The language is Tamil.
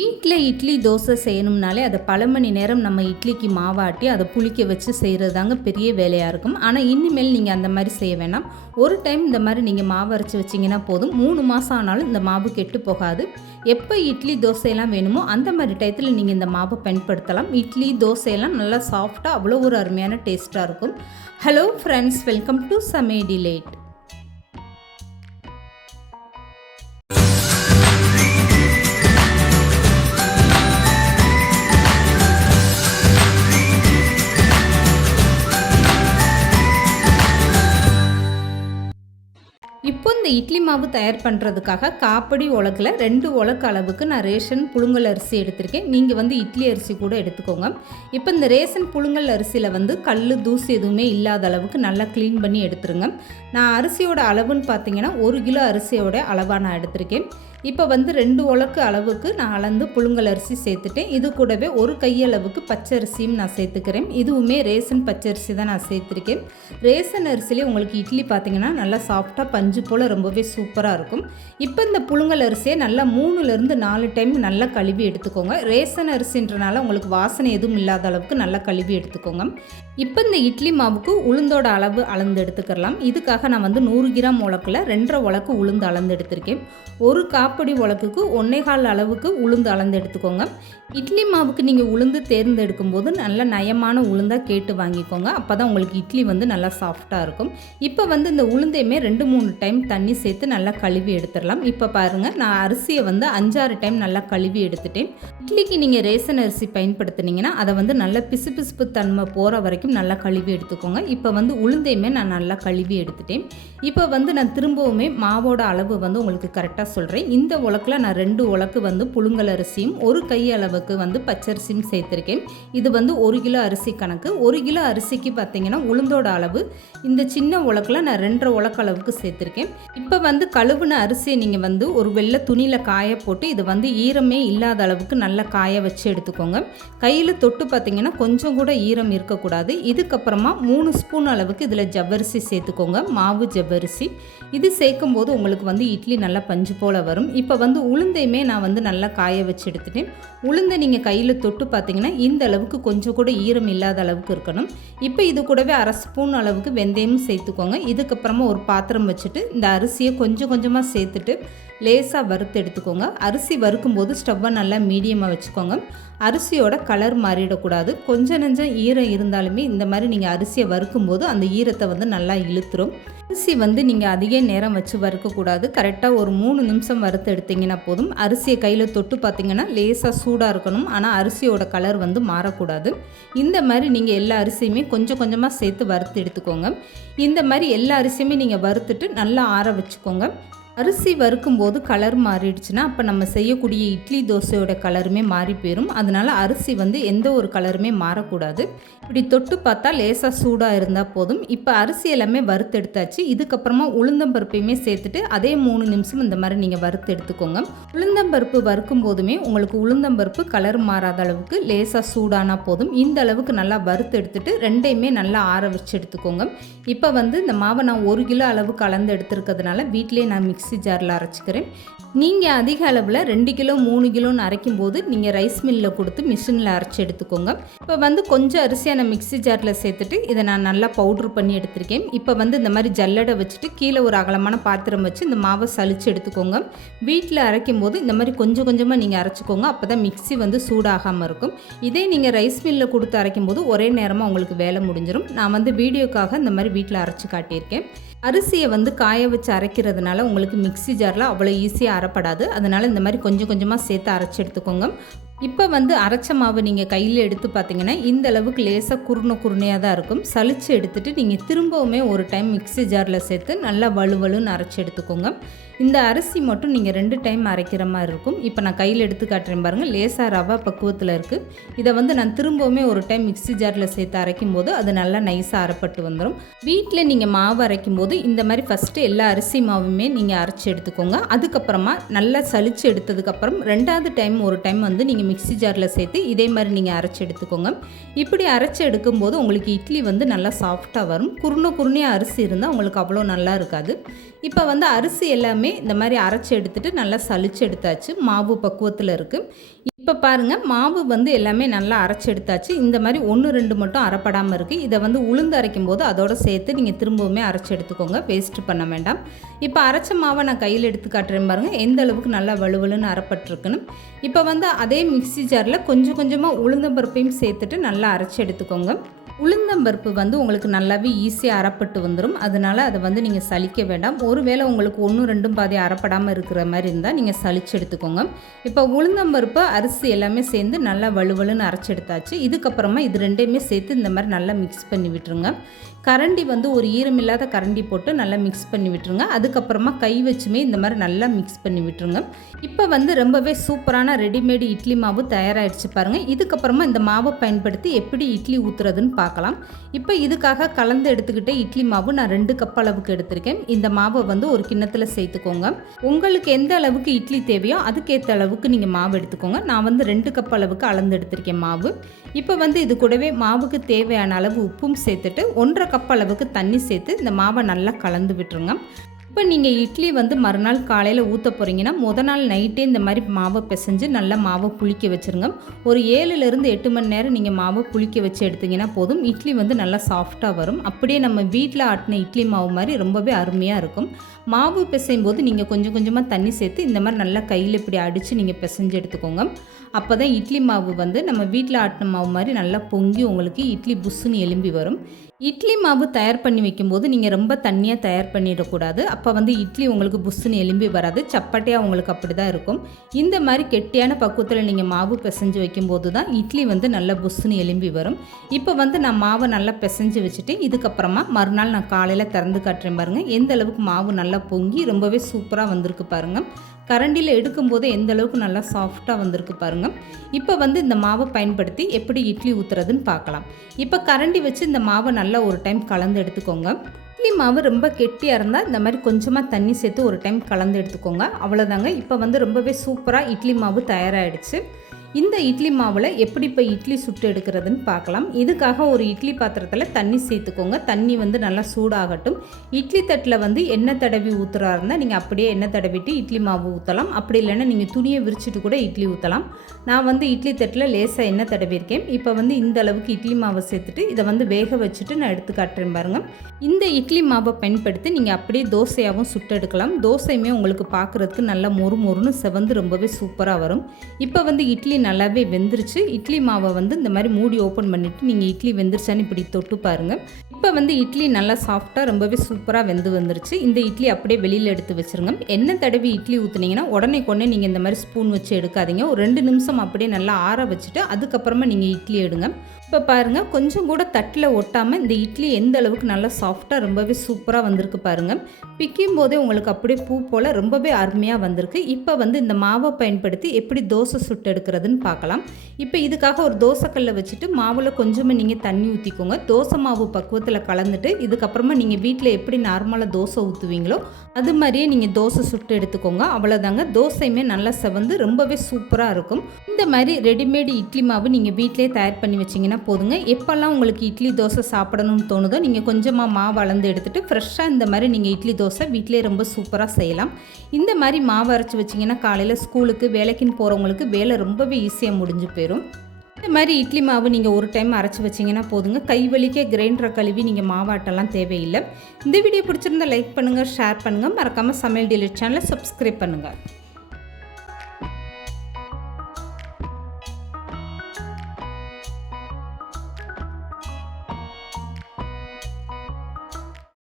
வீட்டில் இட்லி தோசை செய்யணும்னாலே அதை பல மணி நேரம் நம்ம இட்லிக்கு மாவாட்டி அதை புளிக்க வச்சு செய்கிறது தாங்க பெரிய வேலையாக இருக்கும். ஆனால் இனிமேல் நீங்கள் அந்த மாதிரி செய்ய வேணாம். ஒரு டைம் இந்த மாதிரி நீங்கள் மாவு அரைச்சி வச்சிங்கன்னா போதும், 3 மாதம் ஆனாலும் இந்த மாவு கெட்டு போகாது. எப்போ இட்லி தோசையெல்லாம் வேணுமோ அந்த மாதிரி டயத்தில் நீங்கள் இந்த மாவை பயன்படுத்தலாம். இட்லி தோசையெல்லாம் நல்லா சாஃப்டாக அவ்வளோ ஒரு அருமையான டேஸ்ட்டாக இருக்கும். ஹலோ ஃப்ரெண்ட்ஸ், வெல்கம் டு சமையல் டிலைட். இப்போ இந்த இட்லி மாவு தயார் பண்ணுறதுக்காக காப்படி உலக்கில் 2 உலக்கு அளவுக்கு நான் ரேஷன் புழுங்கல் அரிசி எடுத்திருக்கேன். நீங்கள் இட்லி அரிசி கூட எடுத்துக்கோங்க. இப்போ இந்த ரேஷன் புழுங்கல் அரிசியில் கல் தூசி எதுவுமே இல்லாத அளவுக்கு நல்லா க்ளீன் பண்ணி எடுத்துருங்க. நான் அரிசியோட அளவுன்னு பார்த்தீங்கன்னா 1 கிலோ அரிசியோட அளவாக நான் எடுத்திருக்கேன். இப்போ 2 உலக்கு அளவுக்கு நான் அளந்து புழுங்கல் அரிசி சேர்த்துட்டேன். இது கூடவே 1 கையளவுக்கு பச்சரிசியும் நான் சேர்த்துக்கிறேன். இதுவுமே ரேஷன் பச்சரிசி தான் நான் சேர்த்துருக்கேன். ரேஷன் அரிசிலே உங்களுக்கு இட்லி பார்த்திங்கன்னா நல்லா சாஃப்டாக பஞ்சு போல் ரொம்பவே சூப்பராக இருக்கும். இப்போ இந்த புழுங்கல் அரிசியை நல்லா 3லேருந்து 4 டைம் நல்லா கழுவி எடுத்துக்கோங்க. ரேஷன் அரிசின்றனால உங்களுக்கு வாசனை எதுவும் இல்லாத அளவுக்கு நல்லா கழுவி எடுத்துக்கோங்க. இப்போ இந்த இட்லி மாவுக்கு உளுந்தோட அளவு அளந்து எடுத்துக்கலாம். இதுக்காக நான் 100 கிராம் உலக்கில் 2.5 உலக்கு உளுந்து அளந்து எடுத்திருக்கேன். 1 காப்படி உலக்குக்கு 1.25 அளவுக்கு உளுந்து அளந்து எடுத்துக்கோங்க. இட்லி மாவுக்கு நீங்கள் உளுந்து தேர்ந்தெடுக்கும் போது நல்ல நயமான உளுந்தாக கேட்டு வாங்கிக்கோங்க. அப்போ தான் உங்களுக்கு இட்லி நல்லா சாஃப்டாக இருக்கும். இப்போ இந்த உளுந்தையுமே 2-3 டைம் தண்ணி சேர்த்து நல்லா கழுவி எடுத்துடலாம். இப்போ பாருங்கள், நான் அரிசியை 5-6 டைம் நல்லா கழுவி எடுத்துட்டேன். இட்லிக்கு நீங்கள் ரேஷன் அரிசி பயன்படுத்தினீங்கன்னா அதை நல்ல பிசுபிசுப்பு தன்மை போகிற வரைக்கும் நல்லா கழுவி எடுத்துக்கோங்க. இப்போ உளுந்தையுமே நான் நல்லா கழுவி எடுத்துட்டேன். இப்போ நான் திரும்பவுமே மாவோட அளவு உங்களுக்கு கரெக்டாக சொல்கிறேன். இந்த உலக்கில் நான் 2 உலக்கு புழுங்கல் அரிசியும் 1 கை அளவுக்கு பச்சரிசியும் சேர்த்துருக்கேன். இது 1 கிலோ அரிசி கணக்கு. 1 கிலோ அரிசிக்கு பார்த்தீங்கன்னா உளுந்தோட அளவு இந்த சின்ன உலக்கில் நான் 2.5 உலக்கு அளவுக்கு சேர்த்துருக்கேன். இப்போ கழுவுன அரிசியை நீங்கள் ஒரு வெள்ளை துணியில் காய போட்டு இது ஈரமே இல்லாத அளவுக்கு நல்லா காய வச்சு எடுத்துக்கோங்க. கையில் தொட்டு பார்த்தீங்கன்னா கொஞ்சம் கூட ஈரம் இருக்கக்கூடாது. இதுக்கப்புறமா 3 ஸ்பூன் அளவுக்கு இதில் ஜவ்வரிசி சேர்த்துக்கோங்க. மாவு ஜவ்வரிசி இது சேர்க்கும் போது உங்களுக்கு இட்லி நல்லா பஞ்சு போல் வரும். இப்போ உளுந்தையுமே நான் நல்லா காய வச்சு எடுத்துட்டேன். உளுந்தை நீங்கள் கையில் தொட்டு பார்த்தீங்கன்னா இந்த அளவுக்கு கொஞ்சம் கூட ஈரம் இல்லாத அளவுக்கு இருக்கணும். இப்போ இது கூடவே 1/2 ஸ்பூன் அளவுக்கு வெந்தயமும் சேர்த்துக்கோங்க. இதுக்கப்புறமா ஒரு பாத்திரம் வச்சுட்டு இந்த அரிசியை கொஞ்சம் கொஞ்சமாக சேர்த்துட்டு லேசாக வறுத்து எடுத்துக்கோங்க. அரிசி வறுக்கும்போது ஸ்டவ்வை நல்லா மீடியமாக வச்சுக்கோங்க. அரிசியோட கலர் மாறிடக்கூடாது. கொஞ்சம் நெஞ்சம் ஈரம் இருந்தாலுமே இந்த மாதிரி நீங்கள் அரிசியை வறுக்கும்போது அந்த ஈரத்தை நல்லா இழுத்துரும். அரிசி நீங்கள் அதிக நேரம் வச்சு வறுக்கக்கூடாது. கரெக்டாக ஒரு 3 நிமிஷம் வறுத்து எடுத்திங்கன்னா போதும். அரிசியை கையில் தொட்டு பார்த்தீங்கன்னா லேசாக சூடாக இருக்கணும். ஆனால் அரிசியோட கலர் மாறக்கூடாது. இந்த மாதிரி நீங்கள் எல்லா அரிசியுமே கொஞ்சம் கொஞ்சமாக சேர்த்து வறுத்து எடுத்துக்கோங்க. இந்த மாதிரி எல்லா அரிசியுமே நீங்கள் வறுத்துட்டு நல்லா ஆற வச்சுக்கோங்க. அரிசி வறுக்கும்போது கலர் மாறிடுச்சுன்னா அப்போ நம்ம செய்யக்கூடிய இட்லி தோசையோட கலருமே மாறி போயிடும். அதனால் அரிசி எந்த ஒரு கலருமே மாறக்கூடாது. இப்படி தொட்டு பார்த்தா லேசாக சூடாக இருந்தால் போதும். இப்போ அரிசி எல்லாமே வறுத்து எடுத்தாச்சு. இதுக்கப்புறமா உளுந்தம்பருப்பையுமே சேர்த்துட்டு அதே 3 நிமிஷம் இந்த மாதிரி நீங்கள் வறுத்து எடுத்துக்கோங்க. உளுந்தம்பருப்பு வறுக்கும் போதுமே உங்களுக்கு உளுந்தம்பருப்பு கலர் மாறாத அளவுக்கு லேசாக சூடானா போதும். இந்த அளவுக்கு நல்லா வறுத்து எடுத்துட்டு 2யுமே நல்லா ஆற வச்சு எடுத்துக்கோங்க. இப்போ இந்த மாவை நான் 1 கிலோ அளவுக்கு கலந்து எடுத்துருக்கிறதுனால வீட்டிலே நான் மிக்ஸி ஜாரில் அரைச்சிக்கிறேன். நீங்கள் அதிக அளவில் 2 கிலோ 3 கிலோன்னு அரைக்கும் போது நீங்கள் ரைஸ் மில்லில் கொடுத்து மிஷினில் அரைச்சி எடுத்துக்கோங்க. இப்போ கொஞ்சம் அரிசியை நான் மிக்ஸி ஜாரில் சேர்த்துட்டு இதை நான் நல்லா பவுட்ரு பண்ணி எடுத்திருக்கேன். இப்போ இந்த மாதிரி ஜல்லடை வச்சுட்டு கீழே ஒரு அகலமான பாத்திரம் வச்சு இந்த மாவை சலிச்சு எடுத்துக்கோங்க. வீட்டில் அரைக்கும் போது இந்த மாதிரி கொஞ்சம் கொஞ்சமாக நீங்கள் அரைச்சிக்கோங்க. அப்போ தான் மிக்ஸி சூடாகாமல் இருக்கும். இதே நீங்கள் ரைஸ் மில்லில் கொடுத்து அரைக்கும் போது ஒரே நேரமாக உங்களுக்கு வேலை முடிஞ்சிடும். நான் வீடியோக்காக இந்த மாதிரி வீட்டில் அரைச்சி காட்டியிருக்கேன். அரிசியை காய வச்சு அரைக்கிறதுனால உங்களுக்கு மிக்ஸி ஜாரில் அவ்வளோ ஈஸியாக அரைப்படாது. அதனால் இந்த மாதிரி கொஞ்சம் கொஞ்சமாக சேர்த்து அரைச்சி எடுத்துக்கோங்க. இப்போ அரைச்ச மாவு நீங்கள் கையில் எடுத்து பார்த்தீங்கன்னா இந்த அளவுக்கு லேசாக குருணையாக தான் இருக்கும். சலிச்சு எடுத்துகிட்டு நீங்கள் திரும்பவுமே ஒரு டைம் மிக்ஸி ஜாரில் சேர்த்து நல்லா வலுவலுன்னு அரைச்சி எடுத்துக்கோங்க. இந்த அரிசி மட்டும் நீங்கள் 2 டைம் அரைக்கிற மாதிரி இருக்கும். இப்போ நான் கையில் எடுத்து காட்டுறேன் பாருங்கள், லேசாக ரவா பக்குவத்தில் இருக்குது. இதை நான் திரும்பவுமே ஒரு டைம் மிக்ஸி ஜாரில் சேர்த்து அரைக்கும் போது அது நல்லா நைஸாக அரைப்பட்டு வந்துடும். வீட்டில் நீங்கள் மாவு அரைக்கும் போது இந்த மாதிரி ஃபஸ்ட்டு எல்லா அரிசி மாவுமே நீங்கள் அரைச்சி எடுத்துக்கோங்க. அதுக்கப்புறமா நல்லா சலிச்சு எடுத்ததுக்கப்புறம் 2வது டைம் ஒரு டைம் நீங்கள் மிக்ஸி ஜாரில் சேர்த்து இதே மாதிரி நீங்கள் அரைச்சி எடுத்துக்கோங்க. இப்படி அரைச்சி எடுக்கும்போது உங்களுக்கு இட்லி நல்லா சாஃப்டாக வரும். குருணையாக அரிசி இருந்தால் உங்களுக்கு அவ்வளோ நல்லா இருக்காது. இப்போ அரிசி எல்லாமே எல்லாமே இந்த மாதிரி அரைச்சி எடுத்துகிட்டு நல்லா சலிச்சு எடுத்தாச்சு. மாவு பக்குவத்தில் இருக்குது. இப்போ பாருங்கள், மாவு வந்து எல்லாமே நல்லா அரைச்சி எடுத்தாச்சு. இந்த மாதிரி 1, 2 மட்டும் அரைப்படாமல் இருக்குது. இதை வந்து உளுந்து அரைக்கும் போது அதோடு சேர்த்து நீங்கள் திரும்பவுமே அரைச்சி எடுத்துக்கோங்க, வேஸ்ட்டு பண்ண வேண்டாம். இப்போ அரைச்ச மாவை நான் கையில் எடுத்து காட்டுறேன் பாருங்கள், எந்த அளவுக்கு நல்லா வலுவலுன்னு அரைப்பட்டிருக்குன்னு. இப்போ வந்து அதே மிக்ஸி ஜாரில் கொஞ்சம் கொஞ்சமாக உளுந்தம்பருப்பையும் சேர்த்துட்டு நல்லா அரைச்சி எடுத்துக்கோங்க. உளுந்தம்பருப்பு வந்து உங்களுக்கு நல்லாவே ஈஸியாக அரைப்பட்டு வந்துடும். அதனால் அதை வந்து நீங்கள் சலிக்க வேண்டாம். ஒருவேளை உங்களுக்கு 1, 2 பாதி அரைப்படாமல் இருக்கிற மாதிரி இருந்தால் நீங்கள் சலிச்சு எடுத்துக்கோங்க. இப்போ உளுந்தம்பருப்பு அரிசி எல்லாமே சேர்ந்து நல்லா வலுவலுன்னு அரைச்சி எடுத்தாச்சு. இதுக்கப்புறமா இது ரெண்டையுமே சேர்த்து இந்த மாதிரி நல்லா மிக்ஸ் பண்ணி விட்டுருங்க. கரண்டி வந்து ஒரு ஈரமில்லாத கரண்டி போட்டு நல்லா மிக்ஸ் பண்ணி விட்டுருங்க. அதுக்கப்புறமா கை வச்சுமே இந்த மாதிரி நல்லா மிக்ஸ் பண்ணி விட்டுருங்க. இப்போ வந்து ரொம்பவே சூப்பரான ரெடிமேடு இட்லி மாவு தயாராகிடுச்சு பாருங்கள். இதுக்கப்புறமா இந்த மாவை பயன்படுத்தி எப்படி இட்லி ஊற்றுறதுன்னு பார்க்கலாம். இப்போ இதுக்காக கலந்து எடுத்துக்கிட்டே இட்லி மாவு நான் 2 கப் அளவுக்கு எடுத்திருக்கேன். இந்த மாவை வந்து ஒரு கிண்ணத்தில் சேர்த்துக்கோங்க. உங்களுக்கு எந்த அளவுக்கு இட்லி தேவையோ அதுக்கேற்ற அளவுக்கு நீங்கள் மாவு எடுத்துக்கோங்க. நான் வந்து 2 கப் அளவுக்கு அளந்து எடுத்திருக்கேன் மாவு. இப்போ வந்து இது கூடவே மாவுக்கு தேவையான அளவு உப்பும் சேர்த்துட்டு 1.5 கப் அளவுக்கு தண்ணி சேர்த்து இந்த மாவை நல்லா கலந்து விட்டுருங்க. இப்போ நீங்கள் இட்லி வந்து மறுநாள் காலையில் ஊற்ற போகிறீங்கன்னா நாள் நைட்டே இந்த மாதிரி மாவை பிசைஞ்சு நல்லா மாவை புளிக்க வச்சுருங்க. ஒரு 7லேருந்து 8 மணி நேரம் நீங்கள் மாவை புளிக்க வச்சு எடுத்திங்கன்னா போதும். இட்லி வந்து நல்லா சாஃப்டாக வரும். அப்படியே நம்ம வீட்டில் ஆட்டின இட்லி மாவு மாதிரி ரொம்பவே அருமையாக இருக்கும். மாவு பிசையும் போது நீங்கள் கொஞ்சம் கொஞ்சமாக தண்ணி சேர்த்து இந்த மாதிரி நல்லா கையில் இப்படி அடித்து நீங்கள் பிசைஞ்சு எடுத்துக்கோங்க. அப்போ தான் இட்லி மாவு வந்து நம்ம வீட்டில் ஆட்டின மாவு மாதிரி நல்லா பொங்கி உங்களுக்கு இட்லி புஸ்ஸுன்னு எலும்பி வரும். இட்லி மாவு தயார் பண்ணி வைக்கும்போது நீங்கள் ரொம்ப தண்ணியாக தயார் பண்ணிடக்கூடாது. அப்போ வந்து இட்லி உங்களுக்கு புஸ்ஸுன்னு எலும்பி வராது, சப்பாட்டியாக உங்களுக்கு அப்படி தான் இருக்கும். இந்த மாதிரி கெட்டியான பக்குவத்தில் நீங்கள் மாவு பிசைஞ்சு வைக்கும்போது தான் இட்லி வந்து நல்லா புஸ்ஸுன்னு எலும்பி வரும். இப்போ வந்து நான் மாவை நல்லா பிசைஞ்சு வச்சுட்டு இதுக்கப்புறமா மறுநாள் நான் காலையில் திறந்து காட்டுறேன் பாருங்கள். எந்த அளவுக்கு மாவு நல்லா பொங்கி ரொம்பவே சூப்பராக வந்திருக்கு பாருங்கள். கரண்டியில் எடுக்கும்போது எந்த அளவுக்கு நல்லா சாஃப்டாக வந்திருக்கு பாருங்கள். இப்போ வந்து இந்த மாவை பயன்படுத்தி எப்படி இட்லி ஊற்றுறதுன்னு பார்க்கலாம். இப்போ கரண்டி வச்சு இந்த மாவை நல்லா ஒரு டைம் கலந்து எடுத்துக்கோங்க. இட்லி மாவு ரொம்ப கெட்டியாக இருந்தால் இந்த மாதிரி கொஞ்சமாக தண்ணி சேர்த்து ஒரு டைம் கலந்து எடுத்துக்கோங்க. அவ்வளோதாங்க. இப்போ வந்து ரொம்பவே சூப்பராக இட்லி மாவு தயாராகிடுச்சு. இந்த இட்லி மாவில் எப்படி இப்போ இட்லி சுட்டு எடுக்கிறதுன்னு பார்க்கலாம். இதுக்காக ஒரு இட்லி பாத்திரத்தில் தண்ணி சேர்த்துக்கோங்க. தண்ணி வந்து நல்லா சூடாகட்டும். இட்லி தட்டில் வந்து எண்ணெய் தடவி ஊற்றுறா இருந்தால் நீங்கள் அப்படியே எண்ணெய் தடவிட்டு இட்லி மாவு ஊற்றலாம். அப்படி இல்லைன்னா நீங்கள் துணியை விரிச்சிட்டு கூட இட்லி ஊற்றலாம். நான் வந்து இட்லி தட்டில் லேசாக எண்ணெய் தடவிருக்கேன். இப்போ வந்து இந்த அளவுக்கு இட்லி மாவை சேர்த்துட்டு இதை வந்து வேக வச்சுட்டு நான் எடுத்து காட்டுறேன் பாருங்கள். இந்த இட்லி மாவை பயன்படுத்தி நீங்கள் அப்படியே தோசையாகவும் சுட்டு எடுக்கலாம். தோசையுமே உங்களுக்கு பார்க்குறதுக்கு நல்லா மொறு மொறுன்னு செவந்து ரொம்பவே சூப்பராக வரும். இப்போ வந்து இட்லி நல்லாவே வெந்துருச்சு. இட்லி மாவை வந்து இந்த மாதிரி மூடி ஓப்பன் பண்ணிவிட்டு நீங்கள் இட்லி வெந்துருச்சான்னு இப்படி தொட்டு பாருங்கள். இப்போ வந்து இட்லி நல்லா சாஃப்டாக ரொம்பவே சூப்பராக வெந்து வந்துருச்சு. இந்த இட்லி அப்படியே வெளியில் எடுத்து வச்சுருங்க. எண்ணெய் தடவி இட்லி ஊற்றுனீங்கன்னா உடனே நீங்கள் இந்த மாதிரி ஸ்பூன் வச்சு எடுக்காதீங்க. ஒரு 2 நிமிஷம் அப்படியே நல்லா ஆற வச்சுட்டு அதுக்கப்புறமா நீங்கள் இட்லி எடுங்க. இப்போ பாருங்கள், கொஞ்சம் கூட தட்டில் ஒட்டாமல் இந்த இட்லி எந்த அளவுக்கு நல்லா சாஃப்டாக ரொம்பவே சூப்பராக வந்திருக்கு பாருங்கள். பிக்கும் போதே உங்களுக்கு அப்படியே பூ போல் ரொம்பவே அருமையாக வந்திருக்கு. இப்போ வந்து இந்த மாவை பயன்படுத்தி எப்படி தோசை சுட்டு எடுக்கிறதுன்னு பார்க்கலாம். இப்போ இதுக்காக ஒரு தோசைக்கல்லை வச்சுட்டு மாவில் கொஞ்சமாக நீங்கள் தண்ணி ஊற்றிக்கோங்க. தோசை மாவு பக்குவத்தில் கலந்துட்டு இதுக்கப்புறமா நீங்கள் வீட்டில் எப்படி நார்மலாக தோசை ஊற்றுவீங்களோ அது மாதிரியே நீங்கள் தோசை சுட்டு எடுத்துக்கோங்க. அவ்வளோதாங்க. தோசையுமே நல்லா செவந்து ரொம்பவே சூப்பராக இருக்கும். இந்த மாதிரி ரெடிமேடு இட்லி மாவு நீங்கள் வீட்டிலே தயார் பண்ணி வச்சிங்கன்னா போதுங்க. எப்போல்லாம் உங்களுக்கு இட்லி தோசை சாப்பிடணும்னு தோணுதோ நீங்கள் கொஞ்சமாக மாவு அளந்து எடுத்துகிட்டு ஃப்ரெஷ்ஷாக இந்த மாதிரி நீங்கள் இட்லி தோசை வீட்டிலே ரொம்ப சூப்பராக செய்யலாம். இந்த மாதிரி மாவு அரைச்சி வச்சிங்கன்னா காலையில் ஸ்கூலுக்கு வேலைக்குன்னு போகிறவங்களுக்கு வேலை ரொம்பவே ஈஸியாக முடிஞ்சு போயிடும். இந்த மாதிரி இட்லி மாவு நீங்கள் ஒரு டைம் அரைச்சி வச்சிங்கன்னா போதுங்க. கை வலிக்க கிரைண்டரை கழுவி நீங்கள் மாவாட்டெல்லாம் தேவையில்லை. இந்த வீடியோ பிடிச்சிருந்தா லைக் பண்ணுங்கள், ஷேர் பண்ணுங்கள். மறக்காமல் சமையல் டெய்லி சேனலை சப்ஸ்கிரைப் பண்ணுங்கள்.